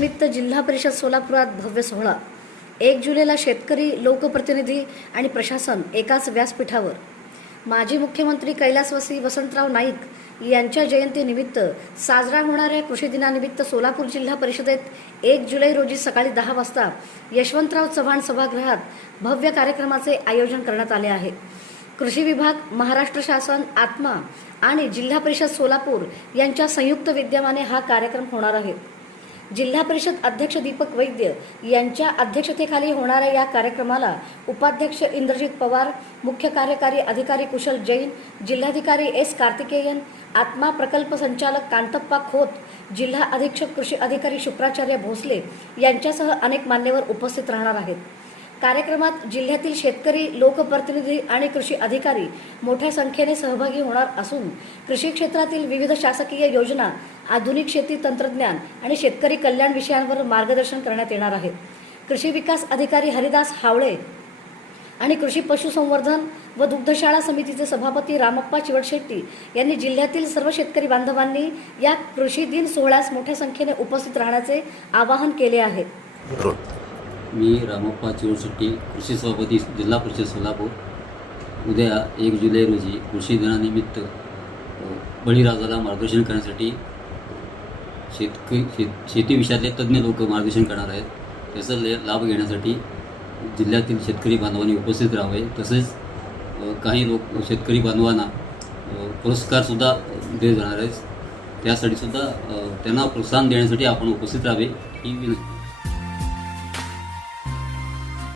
दिनानिमित्त जिल्हा परिषद सोलापुरात भव्य सोहळा। 1 जुलैला शेतकरी, लोकप्रतिनिधी आणि प्रशासन एकाच व्यासपीठावर। माजी मुख्यमंत्री कैलासवासी वसंतराव नाईक यांच्या जयंतीनिमित्त साजरा होणाऱ्या कृषी दिनानिमित्त सोलापूर जिल्हा परिषदेत 1 जुलै रोजी सकाळी 10 वाजता यशवंतराव चव्हाण सभागृहात भव्य कार्यक्रमाचे आयोजन करण्यात आले आहे। कृषी विभाग, महाराष्ट्र शासन, आत्मा आणि जिल्हा परिषद सोलापूर यांच्या संयुक्त विद्यमाने हा कार्यक्रम होणार आहे। जिल्हा परिषद अध्यक्ष दीपक वैद्य यांच्या अध्यक्षतेखाली होणाऱ्या या कार्यक्रमाला उपाध्यक्ष इंद्रजित पवार, मुख्य कार्यकारी अधिकारी कुशल जैन, जिल्हाधिकारी एस कार्तिकेयन, आत्मा प्रकल्प संचालक कांतप्पा खोत, जिल्हा अधीक्षक कृषी अधिकारी शुक्राचार्य भोसले यांच्यासह अनेक मान्यवर उपस्थित राहणार आहेत। कार्यक्रमात जिल्ह्यातील शेतकरी, लोकप्रतिनिधी आणि कृषी अधिकारी मोठ्या संख्येने सहभागी होणार असून कृषी क्षेत्रातील विविध शासकीय योजना, आधुनिक शेती तंत्रज्ञान आणि शेतकरी कल्याण विषयांवर मार्गदर्शन करण्यात येणार आहे। कृषी विकास अधिकारी हरिदास हावळे आणि कृषी पशुसंवर्धन व दुग्धशाळा समितीचे सभापती रामप्पा चिवटशेट्टी यांनी जिल्ह्यातील सर्व शेतकरी बांधवांनी या कृषी दिन सोहळ्यास मोठ्या संख्येने उपस्थित राहण्याचे आवाहन केले आहे। मी रामप्पा चिवटशेट्टी, कृषी सभापती, जिल्हा परिषद सोलापूर। उद्या 1 जुलै रोजी कृषी दिनानिमित्त बळीराजाला मार्गदर्शन करण्यासाठी शेती विषयातले तज्ज्ञ लोक मार्गदर्शन करणार आहेत। त्याचा लाभ घेण्यासाठी जिल्ह्यातील शेतकरी बांधवांनी उपस्थित राहावे। तसेच काही लोक शेतकरी बांधवांना पुरस्कारसुद्धा दिले जाणार आहेत। त्यासाठी सुद्धा त्यांना प्रोत्साहन देण्यासाठी आपण उपस्थित राहावे ही विनंती।